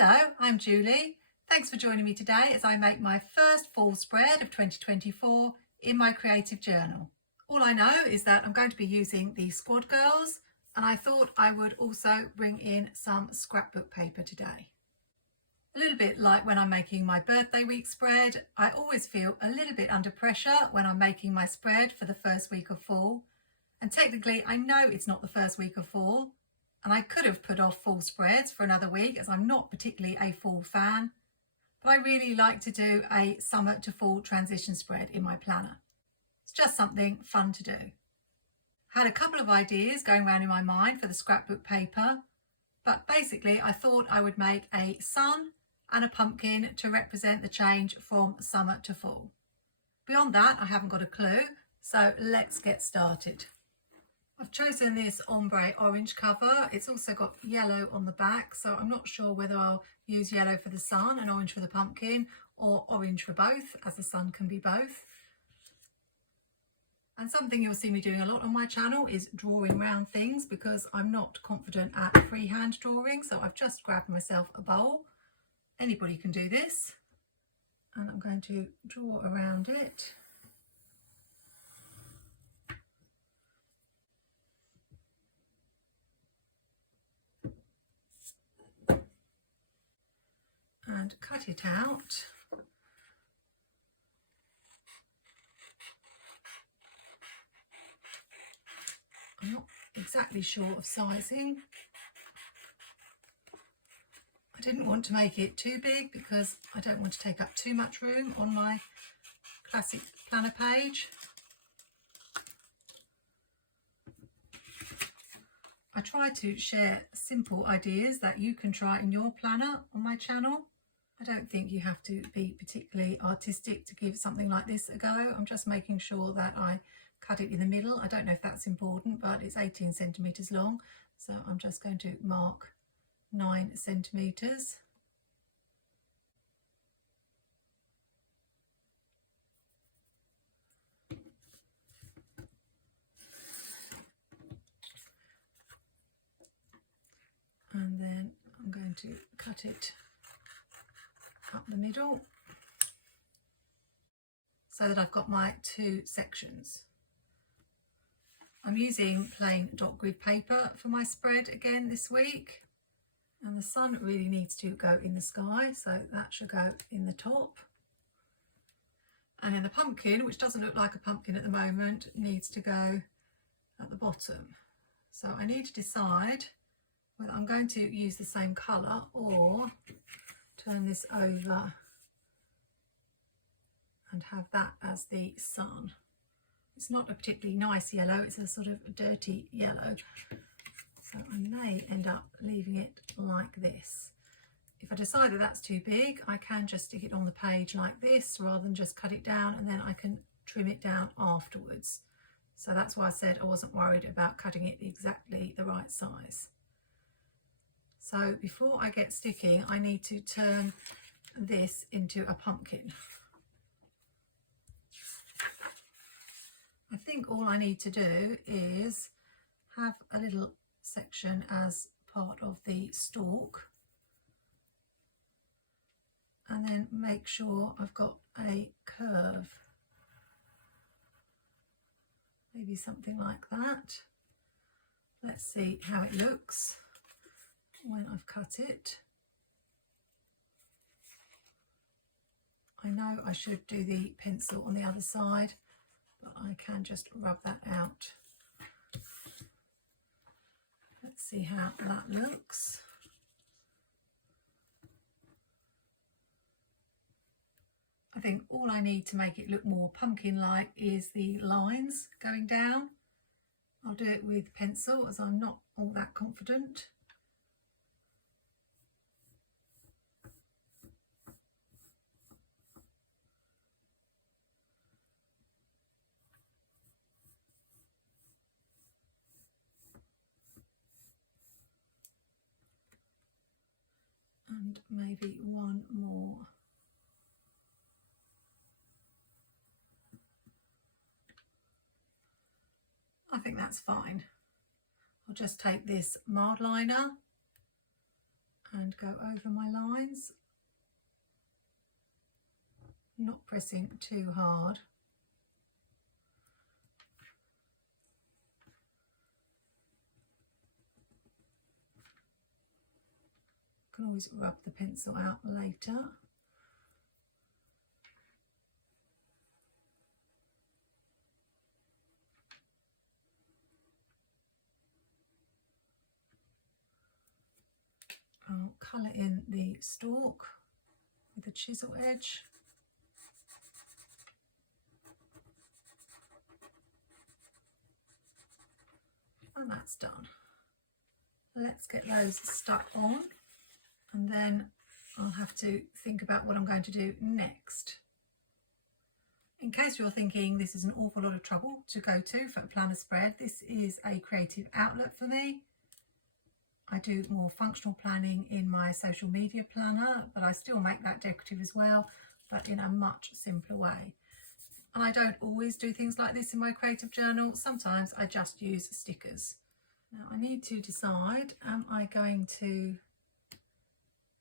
Hello, I'm Julie. Thanks for joining me today as I make my first fall spread of 2024 in my creative journal. All I know is that I'm going to be using the Squad Girls, and I thought I would also bring in some scrapbook paper today. A little bit like when I'm making my birthday week spread, I always feel a little bit under pressure when I'm making my spread for the first week of fall. And technically I know it's not the first week of fall, and I could have put off fall spreads for another week as I'm not particularly a fall fan, but I really like to do a summer to fall transition spread in my planner. It's just something fun to do. Had a couple of ideas going around in my mind for the scrapbook paper, but basically I thought I would make a sun and a pumpkin to represent the change from summer to fall. Beyond that, I haven't got a clue, so let's get started. I've chosen this ombre orange cover. It's also got yellow on the back, so I'm not sure whether I'll use yellow for the sun and orange for the pumpkin, or orange for both, as the sun can be both. And something you'll see me doing a lot on my channel is drawing around things, because I'm not confident at freehand drawing, so I've just grabbed myself a bowl. Anybody can do this, and I'm going to draw around it. And cut it out. I'm not exactly sure of sizing. I didn't want to make it too big because I don't want to take up too much room on my classic planner page. I try to share simple ideas that you can try in your planner on my channel. I don't think you have to be particularly artistic to give something like this a go. I'm just making sure that I cut it in the middle. I don't know if that's important, but it's 18 centimetres long, so I'm just going to mark 9 centimetres. And then I'm going to cut it up the middle so that I've got my two sections. I'm using plain dot grid paper for my spread again this week, and the sun really needs to go in the sky, so that should go in the top. And then the pumpkin, which doesn't look like a pumpkin at the moment, needs to go at the bottom. So I need to decide whether I'm going to use the same colour or turn this over and have that as the sun. It's not a particularly nice yellow, it's a sort of dirty yellow. So I may end up leaving it like this. If I decide that that's too big, I can just stick it on the page like this rather than just cut it down, and then I can trim it down afterwards. So that's why I said I wasn't worried about cutting it exactly the right size. So before I get sticking, I need to turn this into a pumpkin. I think all I need to do is have a little section as part of the stalk, and then make sure I've got a curve, maybe something like that. Let's see how it looks when I've cut it. I know I should do the pencil on the other side, but I can just rub that out. Let's see how that looks. I think all I need to make it look more pumpkin-like is the lines going down. I'll do it with pencil as I'm not all that confident. And maybe one more. I think that's fine. I'll just take this mild liner and go over my lines, not pressing too hard. Can always rub the pencil out later. I'll colour in the stalk with a chisel edge. And that's done. Let's get those stuck on, and then I'll have to think about what I'm going to do next. In case you're thinking this is an awful lot of trouble to go to for a planner spread, this is a creative outlet for me. I do more functional planning in my social media planner, but I still make that decorative as well, but in a much simpler way. And I don't always do things like this in my creative journal. Sometimes I just use stickers. Now I need to decide, am I going to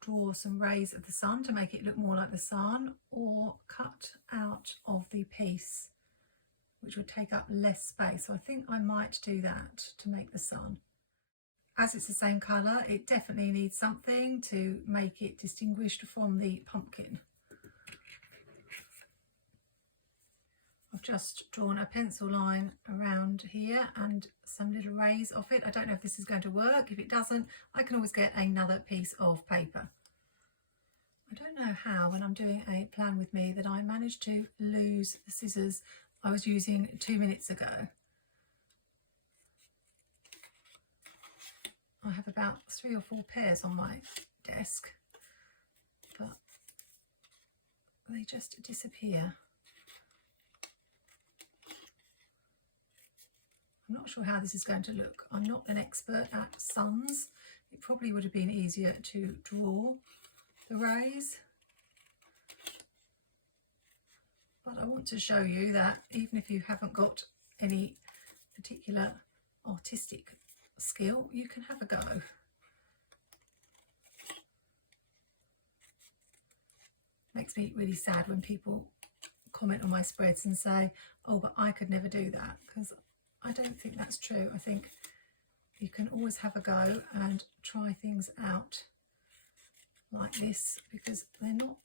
draw some rays of the sun to make it look more like the sun, or cut out of the piece, which would take up less space? So I think I might do that to make the sun. As it's the same colour, it definitely needs something to make it distinguished from the pumpkin. I've just drawn a pencil line around here and some little rays off it. I don't know if this is going to work. If it doesn't, I can always get another piece of paper. I don't know how, when I'm doing a plan with me, that I managed to lose the scissors I was using 2 minutes ago. I have about 3 or 4 pairs on my desk, but they just disappear. I'm not sure how this is going to look. I'm not an expert at suns. It probably would have been easier to draw the rays. But I want to show you that even if you haven't got any particular artistic skill, you can have a go. Makes me really sad when people comment on my spreads and say, oh, but I could never do that, because I don't think that's true. I think you can always have a go and try things out like this, because they're not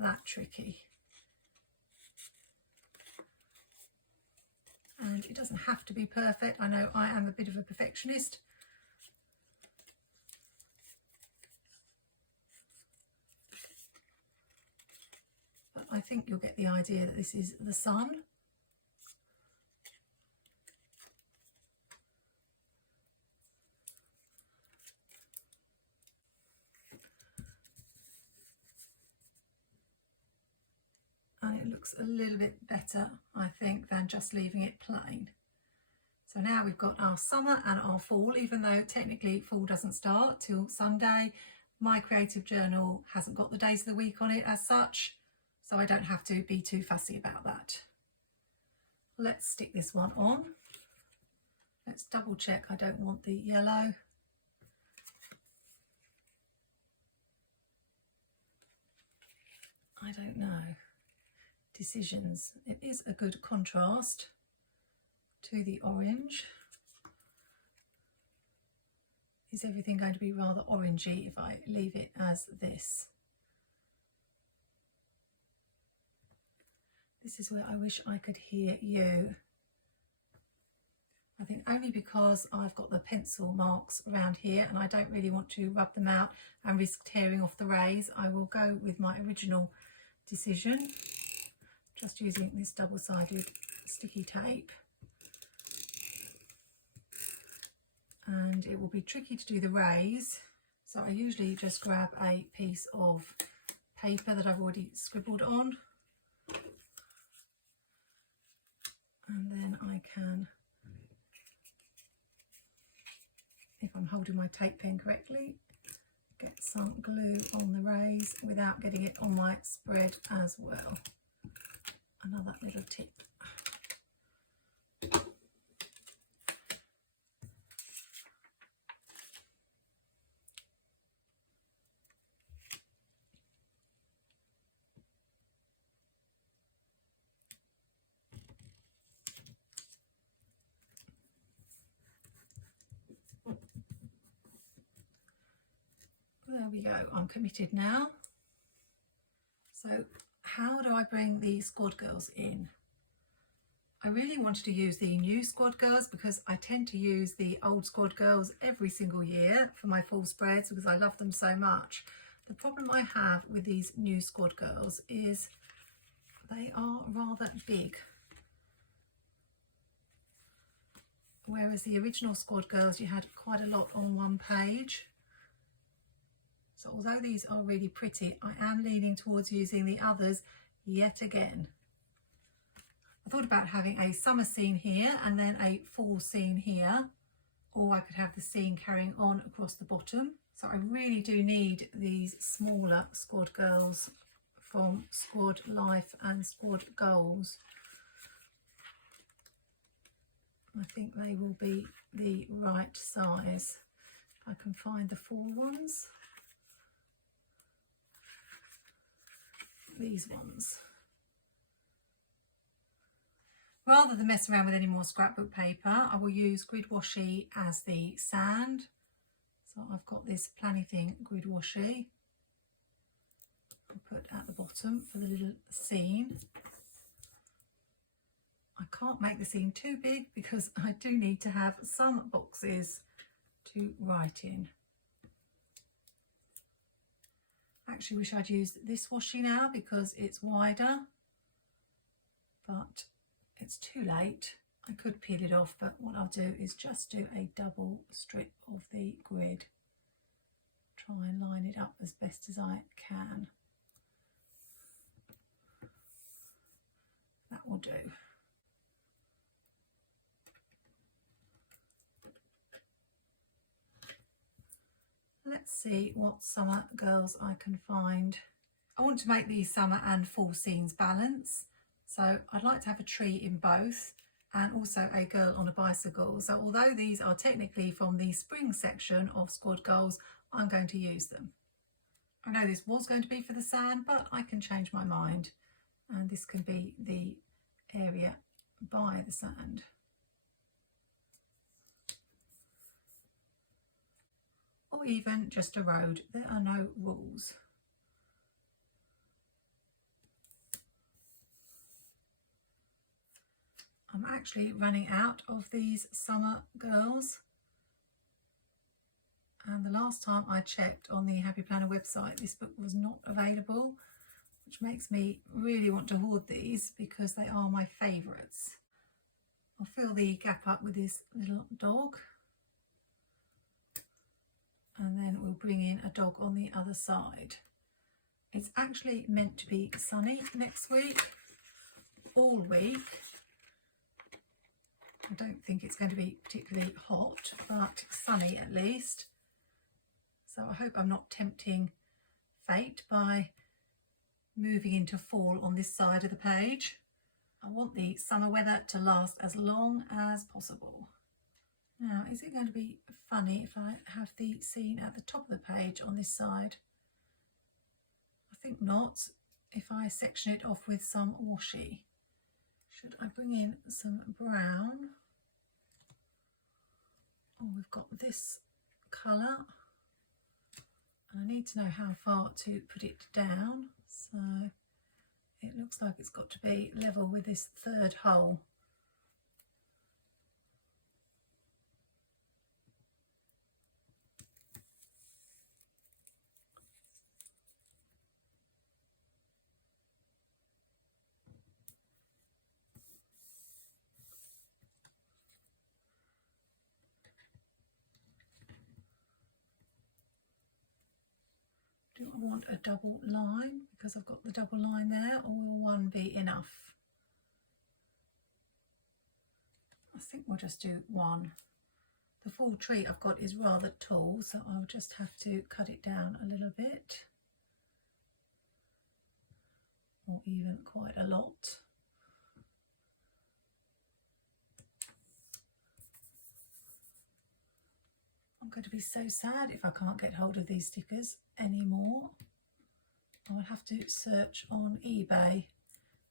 that tricky. And it doesn't have to be perfect. I know I am a bit of a perfectionist. But I think you'll get the idea that this is the sun. And it looks a little bit better, I think, than just leaving it plain. So now we've got our summer and our fall, even though technically fall doesn't start till Sunday. My creative journal hasn't got the days of the week on it as such, so I don't have to be too fussy about that. Let's stick this one on. Let's double check I don't want the yellow. I don't know. Decisions. It is a good contrast to the orange. Is everything going to be rather orangey if I leave it as this? This is where I wish I could hear you. I think only because I've got the pencil marks around here and I don't really want to rub them out and risk tearing off the rays, I will go with my original decision, just using this double-sided sticky tape. And it will be tricky to do the rays, so I usually just grab a piece of paper that I've already scribbled on, and then I can, if I'm holding my tape pen correctly, get some glue on the rays without getting it on my spread as well. Another little tip. There we go, I'm committed now. So how do I bring the squad girls in? I really wanted to use the new squad girls because I tend to use the old squad girls every single year for my full spreads because I love them so much. The problem I have with these new squad girls is they are rather big. Whereas the original squad girls, you had quite a lot on one page. So although these are really pretty, I am leaning towards using the others yet again. I thought about having a summer scene here and then a fall scene here, or I could have the scene carrying on across the bottom. So I really do need these smaller squad girls from Squad Life and Squad Goals. I think they will be the right size. I can find the fall ones. These ones. Rather than mess around with any more scrapbook paper, I will use grid washi as the sand. So I've got this Planything grid washi. I'll put at the bottom for the little scene. I can't make the scene too big because I do need to have some boxes to write in. I actually wish I'd used this washi now because it's wider, but it's too late. I could peel it off, but what I'll do is just do a double strip of the grid. Try and line it up as best as I can. That will do. Let's see what summer girls I can find. I want to make these summer and fall scenes balance. So I'd like to have a tree in both and also a girl on a bicycle. So although these are technically from the spring section of Squad Goals, I'm going to use them. I know this was going to be for the sand, but I can change my mind. And this can be the area by the sand. Or even just a road. There are no rules. I'm actually running out of these summer girls. And the last time I checked on the Happy Planner website, this book was not available, which makes me really want to hoard these because they are my favourites. I'll fill the gap up with this little dog. And then we'll bring in a dog on the other side. It's actually meant to be sunny next week, all week. I don't think it's going to be particularly hot, but sunny at least. So I hope I'm not tempting fate by moving into fall on this side of the page. I want the summer weather to last as long as possible. Now, is it going to be funny if I have the scene at the top of the page on this side? I think not. If I section it off with some washi. Should I bring in some brown? Oh, we've got this colour. And I need to know how far to put it down. So it looks like it's got to be level with this third hole. Do I want a double line because I've got the double line there, or will one be enough? I think we'll just do one. The full tree I've got is rather tall, so I'll just have to cut it down a little bit, or even quite a lot. I'm going to be so sad if I can't get hold of these stickers anymore. I'll have to search on eBay,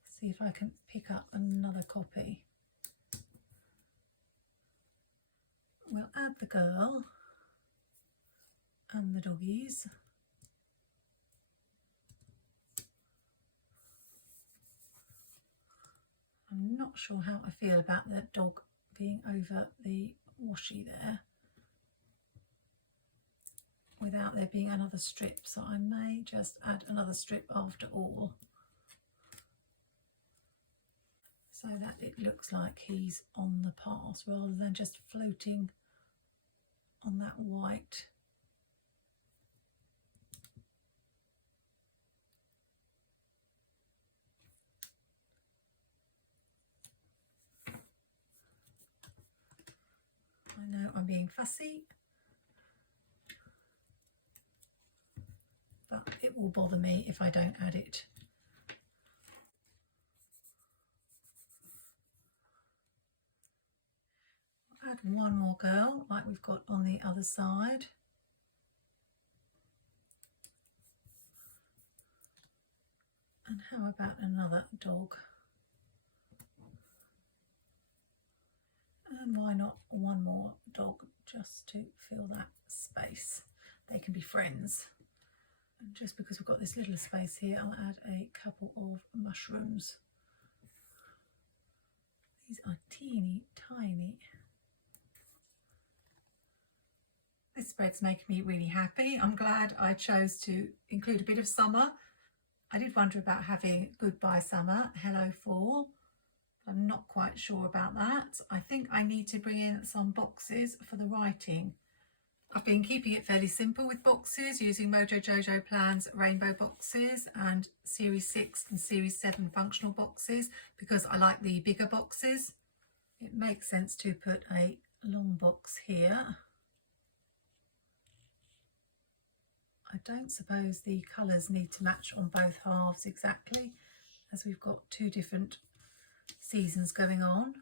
see if I can pick up another copy. We'll add the girl and the doggies. I'm not sure how I feel about the dog being over the washi there without there being another strip, so I may just add another strip after all, so that it looks like he's on the path rather than just floating on that white. I know I'm being fussy, but it will bother me if I don't add it. I'll add one more girl like we've got on the other side. And how about another dog? And why not one more dog just to fill that space? They can be friends. And just because we've got this little space here, I'll add a couple of mushrooms. These are teeny tiny. This spread's making me really happy. I'm glad I chose to include a bit of summer. I did wonder about having Goodbye Summer, Hello Fall. I'm not quite sure about that. I think I need to bring in some boxes for the writing. I've been keeping it fairly simple with boxes, using MojoJojo Plans rainbow boxes and Series 6 and Series 7 functional boxes because I like the bigger boxes. It makes sense to put a long box here. I don't suppose the colours need to match on both halves exactly, as we've got two different seasons going on.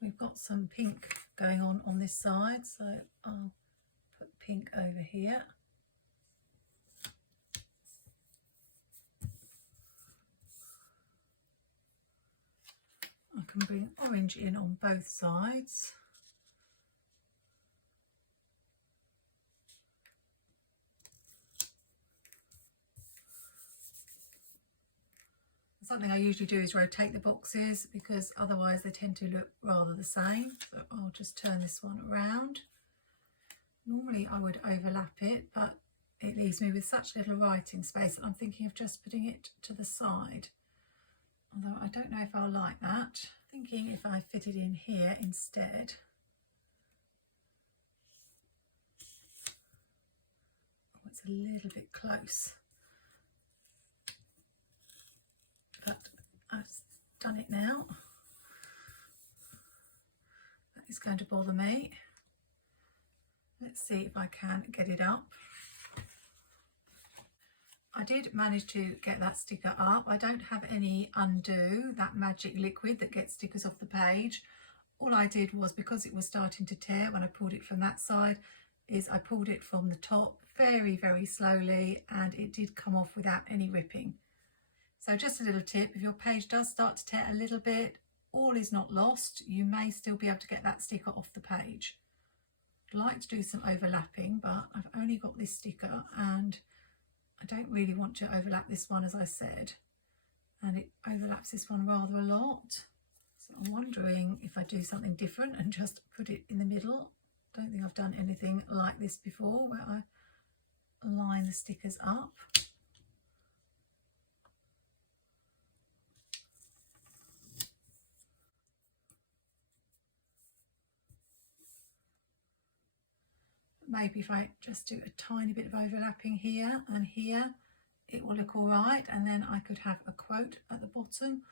We've got some pink going on this side, so I'll put pink over here. I can bring orange in on both sides. Something I usually do is rotate the boxes because otherwise they tend to look rather the same. So I'll just turn this one around. Normally I would overlap it, but it leaves me with such little writing space that I'm thinking of just putting it to the side. Although I don't know if I'll like that. Thinking if I fit it in here instead. Oh, it's a little bit close. But I've done it now. That is going to bother me. Let's see if I can get it up. I did manage to get that sticker up. I don't have any undo, that magic liquid that gets stickers off the page. All I did was, because it was starting to tear when I pulled it from that side, is I pulled it from the top very, very slowly, and it did come off without any ripping. So just a little tip, if your page does start to tear a little bit, all is not lost. You may still be able to get that sticker off the page. I'd like to do some overlapping, but I've only got this sticker and I don't really want to overlap this one, as I said. And it overlaps this one rather a lot. So I'm wondering if I do something different and just put it in the middle. I don't think I've done anything like this before, where I line the stickers up. Maybe if I just do a tiny bit of overlapping here and here, it will look all right, and then I could have a quote at the bottom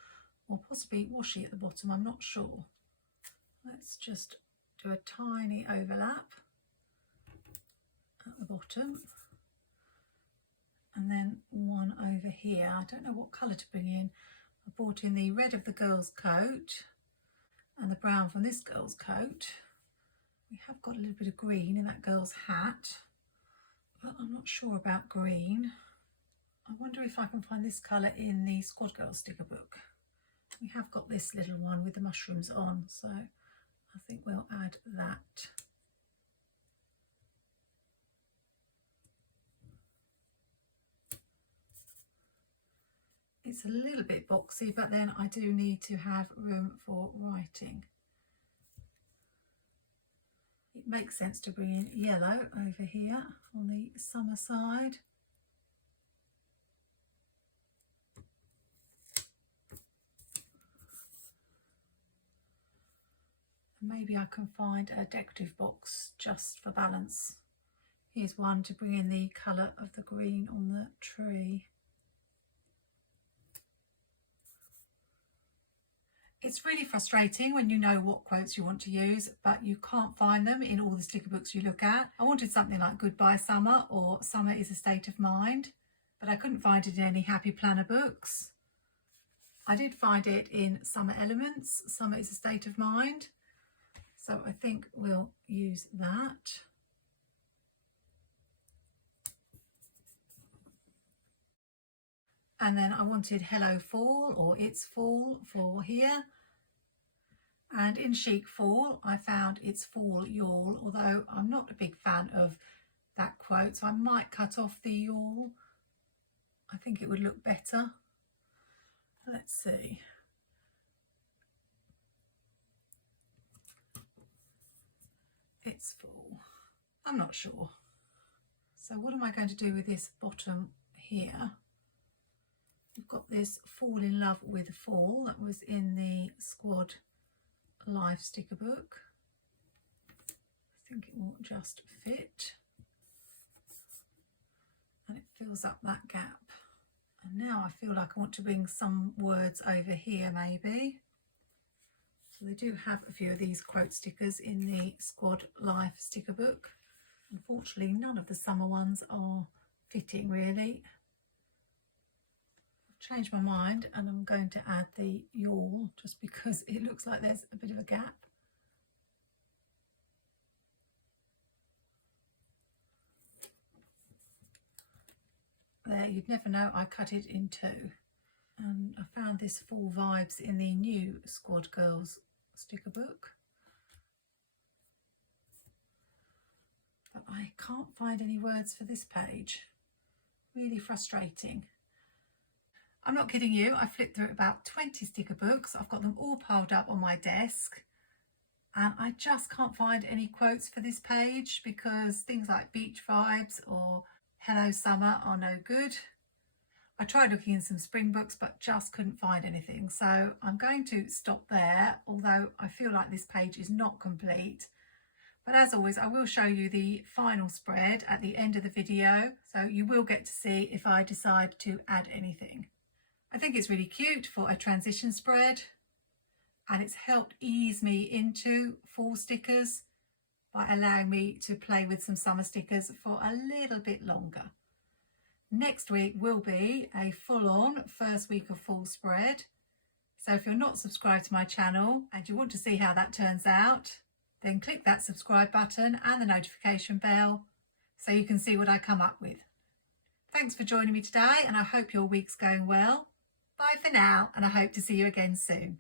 or possibly washi at the bottom, I'm not sure. Let's just do a tiny overlap at the bottom and then one over here. I don't know what colour to bring in. I brought in the red of the girl's coat and the brown from this girl's coat. We have got a little bit of green in that girl's hat, but I'm not sure about green. I wonder if I can find this colour in the Squad Girl sticker book. We have got this little one with the mushrooms on, so I think we'll add that. It's a little bit boxy, but then I do need to have room for writing. It makes sense to bring in yellow over here on the summer side. And maybe I can find a decorative box just for balance. Here's one to bring in the colour of the green on the tree. It's really frustrating when you know what quotes you want to use, but you can't find them in all the sticker books you look at. I wanted something like Goodbye Summer or Summer is a State of Mind, but I couldn't find it in any Happy Planner books. I did find it in Summer Elements, Summer is a State of Mind. So I think we'll use that. And then I wanted Hello Fall or It's Fall for here. And in Chic Fall, I found It's Fall Yawl, although I'm not a big fan of that quote, so I might cut off the yawl. I think it would look better. Let's see. It's Fall. I'm not sure. So what am I going to do with this bottom here? We've got this Fall in Love with Fall that was in the Squad Life sticker book. I think it will just fit. And it fills up that gap. And now I feel like I want to bring some words over here maybe. So they do have a few of these quote stickers in the Squad Life sticker book. Unfortunately, none of the summer ones are fitting really. I've changed my mind and I'm going to add the yawl just because it looks like there's a bit of a gap. There, you'd never know I cut it in two. And I found this Fall Vibes in the new Squad Girls sticker book. But I can't find any words for this page. Really frustrating. I'm not kidding you, I flipped through about 20 sticker books. I've got them all piled up on my desk. And I just can't find any quotes for this page because things like Beach Vibes or Hello Summer are no good. I tried looking in some spring books but just couldn't find anything. So I'm going to stop there, although I feel like this page is not complete. But as always, I will show you the final spread at the end of the video. So you will get to see if I decide to add anything. I think it's really cute for a transition spread. And it's helped ease me into fall stickers by allowing me to play with some summer stickers for a little bit longer. Next week will be a full-on first week of fall spread. So if you're not subscribed to my channel and you want to see how that turns out, then click that subscribe button and the notification bell so you can see what I come up with. Thanks for joining me today and I hope your week's going well. Bye for now and I hope to see you again soon.